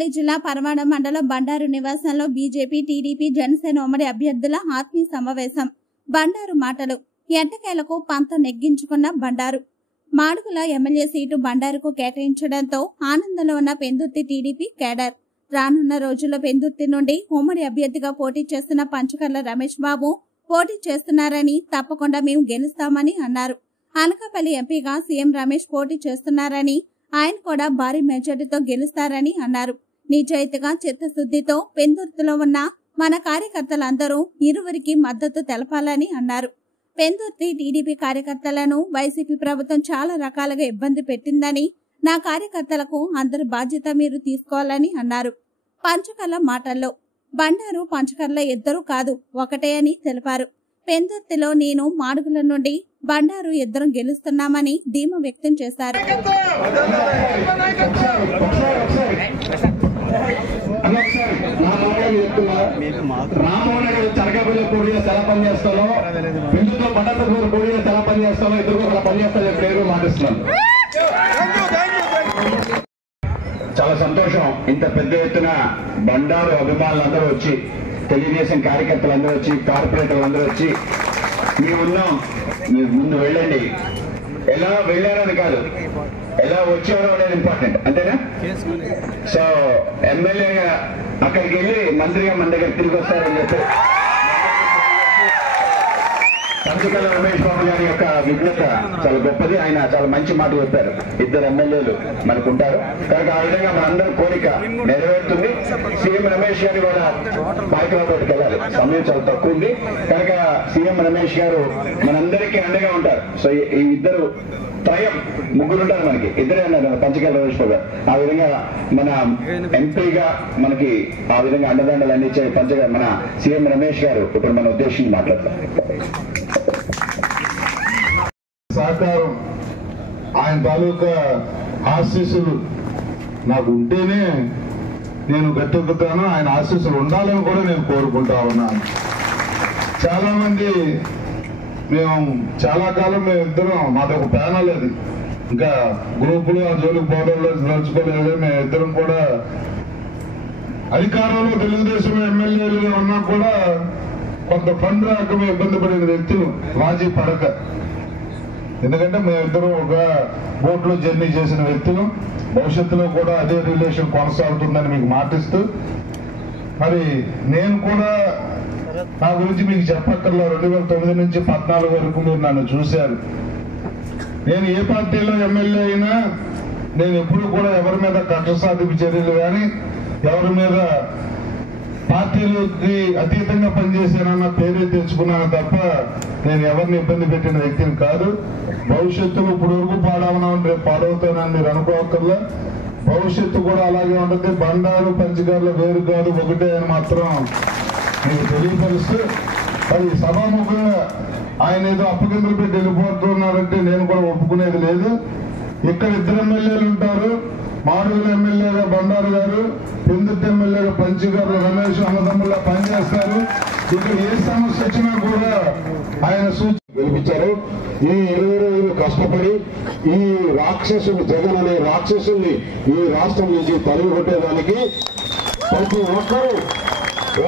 అనకాపల్లి జిల్లా పరమాడ మండలం బండారు నివాసంలో బీజేపీ, టీడీపీ, జనసేన ఉమ్మడి అభ్యర్థుల ఆత్మీయ సమావేశం. బండారు మాటలు. ఎట్టకేలకు పంత నెగ్గించుకున్న బండారు. మాడుగుల ఎమ్మెల్యే సీటు బండారుకు కేటాయించడంతో ఆనందంలో ఉన్న పెందుర్తి టీడీపీ కేడర్. రానున్న రోజుల్లో పెందుర్తి నుండి ఉమ్మడి అభ్యర్థిగా పోటీ చేస్తున్న పంచకర్ల రమేష్ బాబు పోటీ చేస్తున్నారని, తప్పకుండా మేము గెలుస్తామని అన్నారు. అనకాపల్లి ఎంపీగా సీఎం రమేష్ పోటీ చేస్తున్నారని, ఆయన కూడా భారీ మెజార్టీతో గెలుస్తారని అన్నారు. నిజాయితీగా చిత్తశుద్ధితో పెందుర్తిలో ఉన్న మన కార్యకర్తలందరూ ఇరువురికి మద్దతు తెలపాలని అన్నారు. పెందుర్తి టీడీపీ కార్యకర్తలను వైసీపీ ప్రభుత్వం చాలా రకాలుగా ఇబ్బంది పెట్టిందని, నా కార్యకర్తలకు అందరి బాధ్యత మీరు తీసుకోవాలని అన్నారు. పంచకర్ల మాటల్లో. బండారు పంచకర్ల ఇద్దరు కాదు, ఒకటే అని తెలిపారు. పెందుర్తిలో నేను మాడుగుల నుండి బండారు ఇద్దరం గెలుస్తున్నామని ధీమా వ్యక్తం చేశారు. చాలా సంతోషం. ఇంత పెద్ద ఎత్తున బండారు అభిమానులందరూ వచ్చి, తెలుగుదేశం కార్యకర్తలందరూ వచ్చి, కార్పొరేటర్లందరూ వచ్చి మేమున్నాం, మీరు ముందు వెళ్ళండి. ఎలా వెళ్ళారని కాదు, ఎలా వచ్చారో అనేది ఇంపార్టెంట్, అంతేనా? సో ఎమ్మెల్యేగా అక్కడికి వెళ్ళి మంత్రిగా మన దగ్గర తిరిగి వస్తారని చెప్పి పంచకర్ల రమేష్ బాబు గారి యొక్క విజ్ఞత చాలా గొప్పది. ఆయన చాలా మంచి మాట చెప్పారు. ఇద్దరు ఎమ్మెల్యేలు మనకుంటారు కనుక ఆ విధంగా మనందరి కోరిక నెరవేరుతుంది. సీఎం రమేష్ గారి కూడా కార్యక్రమానికి వెళ్ళాలి, సమయం చాలా తక్కువ ఉంది కనుక సీఎం రమేష్ గారు మనందరికీ అండగా ఉంటారు. సో ఈ ఇద్దరు త్రయం, ముగ్గురు ఉంటారు మనకి, ఇద్దరే అన్నారు పంచకర్ల రమేష్ బాబు గారు. ఆ విధంగా మన ఎంపీగా మనకి ఆ విధంగా అండదండలు అందించే మన సీఎం రమేష్ గారు ఇప్పుడు మన ఉద్దేశించి మాట్లాడతారు. సహకారం, ఆయన తాలూకా ఆశీస్సులు నాకు ఉంటేనే నేను గట్టెక్కుతాను. ఆయన ఆశీస్సులు ఉండాలని కూడా నేను కోరుకుంటా ఉన్నాను. చాలా మంది మేము చాలా కాలం మేము ఇద్దరం, మాది ఒక ప్యానల్, అది ఇంకా గ్రూపులు ఆ జోలికి పోవడంలో నడుచుకోలేదు. మేము ఇద్దరం కూడా అధికారంలో తెలుగుదేశం ఎమ్మెల్యేలుగా ఉన్నా కూడా కొంత ఫండ్ రాక ఇబ్బంది పడిన వ్యక్తులు రాజీ పడక. ఎందుకంటే మేమిద్దరం ఒక బోట్లో జర్నీ చేసిన వ్యక్తులు. భవిష్యత్తులో కూడా అదే రిలేషన్ కొనసాగుతుందని మీకు మాటిస్తూ, మరి నేను కూడా నా గురించి మీకు చెప్పక్కర్లా. 2009 నుంచి 2014 వరకు మీరు నన్ను చూశారు. నేను ఏ పార్టీలో ఎమ్మెల్యే అయినా నేను ఎప్పుడు కూడా ఎవరి మీద కక్ష సాధింపు చర్యలు కానీ, ఎవరి మీద పార్టీలకి అతీతంగా పనిచేశానన్న పేరే తెచ్చుకున్నాను తప్ప నేను ఎవరిని ఇబ్బంది పెట్టిన వ్యక్తిని కాదు. భవిష్యత్తులో ఇప్పుడు వరకు పాడవనామని రేపు పాడవుతానని మీరు అనుకోకర్లా. భవిష్యత్తు కూడా అలాగే ఉంటుంది. బండారు పంచకర్ల వేరు కాదు, ఒకటే అని మాత్రం మీకు తెలియపరుస్తూ, అది సభాముఖంగా ఆయన ఏదో అప్పగింతలు పెట్టి వెళ్ళిపోతున్నారంటే నేను కూడా ఒప్పుకునేది లేదు. ఇక్కడ ఇద్దరు ఎమ్మెల్యేలు ఉంటారు. మాడుగుల ఎమ్మెల్యేగా బండారు గారు, పెందుర్తి ఎమ్మెల్యేగా పంచకర్ల రమేష్ అన్నదమ్ముల్లా పనిచేస్తారు. ఇక్కడ ఏ సమస్య వచ్చినా కూడా ఆయన గెలిపించారు. ఈ 20 రోజులు కష్టపడి ఈ రాక్షసుని, జగన్ అనే రాక్షసుని ఈ రాష్ట్రం నుంచి తరిమి కొట్టేదానికి ప్రతి ఒక్కరూ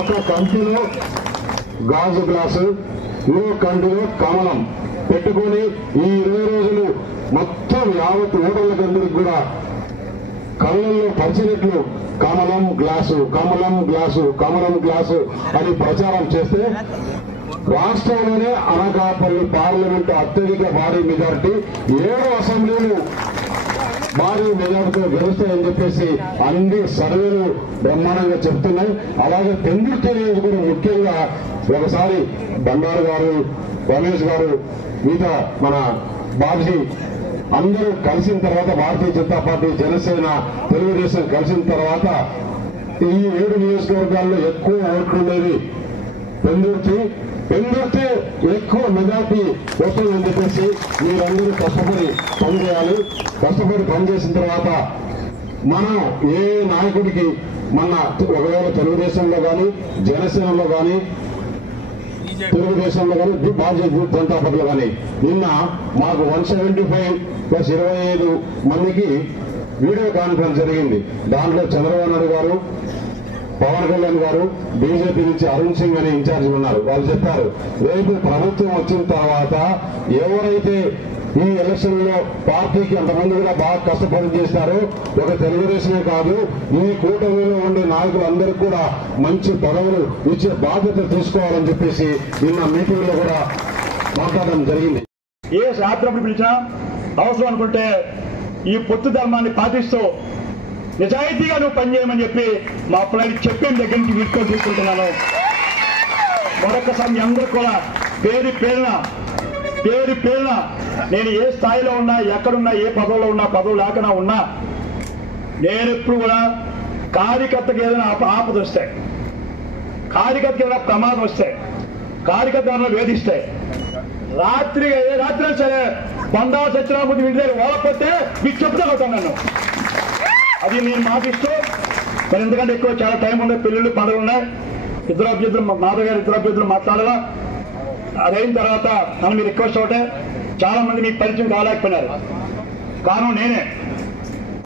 ఒక కంటిలో గాజు గ్లాసు, ఇంకో కంటిలో కమలం పెట్టుకుని ఈ 20 రోజులు మొత్తం యావత్ ఓటర్లకందరికి కూడా కళ్ళల్లో పరిచినట్లు కమలం గ్లాసు, కమలం గ్లాసు, కమలం గ్లాసు అని ప్రచారం చేస్తే రాష్ట్రంలోనే అనకాపల్లి పార్లమెంటు అత్యధిక భారీ మెజారిటీ, 7 అసెంబ్లీలు భారీ మెజారిటీతో గెలుస్తాయని చెప్పేసి అన్ని సర్వేలు బ్రహ్మాండంగా చెప్తున్నాయి. అలాగే పెందుర్తి కూడా ముఖ్యంగా ఒకసారి బండారు గారు, రమేష్ గారు, మిగతా మన బాబుజీ అందరూ కలిసిన తర్వాత, భారతీయ జనతా పార్టీ, జనసేన, తెలుగుదేశం కలిసిన తర్వాత ఈ 7 నియోజకవర్గాల్లో ఎక్కువ ఓట్లు ఉండేది పెందుర్తి ఎక్కువ మెజార్టీ వస్తుందని చెప్పేసి మీరందరూ కష్టపడి పనిచేయాలి. కష్టపడి పనిచేసిన తర్వాత మనం ఏ నాయకుడికి మన ఒకవేళ తెలుగుదేశంలో కానీ, జనసేనలో కానీ, తెలుగుదేశంలో కానీ, భారతీయ జనతా పార్టీలో కానీ నిన్న మాకు 175 + 25 మందికి వీడియో కాన్ఫరెన్స్ జరిగింది. దాంట్లో చంద్రబాబు నాయుడు గారు, పవన్ కళ్యాణ్ గారు, బీజేపీ నుంచి అరుణ్ సింగ్ అనే ఇన్ఛార్జి ఉన్నారు. వాళ్ళు చెప్పారు, రేపు ప్రభుత్వం వచ్చిన తర్వాత ఎవరైతే ఈ ఎలక్షన్ లో పార్టీకి అంతమంది కూడా బాగా కష్టపడి చేశారో, ఒక తెలుగుదేశమే కాదు ఈ కూటమిలో ఉండే నాయకులందరికీ కూడా మంచి పదవులు ఇచ్చే బాధ్యత తీసుకోవాలని చెప్పేసి నిన్న మీటింగ్ లో కూడా మాట్లాడడం జరిగింది. ఏ శాస్త్రప్పుడు పిలిచినా అవసరం అనుకుంటే ఈ పొత్తు ధర్మాన్ని పాటిస్తూ నిజాయితీగా నువ్వు పనిచేయమని చెప్పి మా పిల్లలకి చెప్పిన దగ్గర నుంచి వీడ్కోలు తీసుకుంటున్నాను. మరొకసారి మీ అందరూ కూడా పేరు పేరున నేను ఏ స్థాయిలో ఉన్నా, ఎక్కడున్నా, ఏ పదవిలో ఉన్నా, పదవి లేకనా ఉన్నా, నేను ఎప్పుడు కూడా కార్యకర్తకి ఏదైనా ఆపద వస్తాయి, కార్యకర్తకి ఏదైనా ప్రమాదం వస్తాయి, కార్యకర్తలను వేధిస్తాయి, రాత్రి ఏ రాత్రి సరే బండా సత్యనారాయణ ఇంటి దగ్గర ఓడకపోతే మీకు చెప్తాను నన్ను. అది నేను మాటిస్తూ మరి ఎందుకంటే ఎక్కువ చాలా టైం ఉన్నాయి, పెళ్లిళ్ళు పండుగలు ఉన్నాయి, ఇద్దరు అభ్యర్థులు మాధవ్ గారు ఇద్దరు అభ్యర్థులు మాట్లాడాలా. అదైన తర్వాత నన్ను మీరు రిక్వెస్ట్ ఒకటే, చాలా మంది మీకు పరిచయం కాలేకపోయినారు, కారణం నేనే.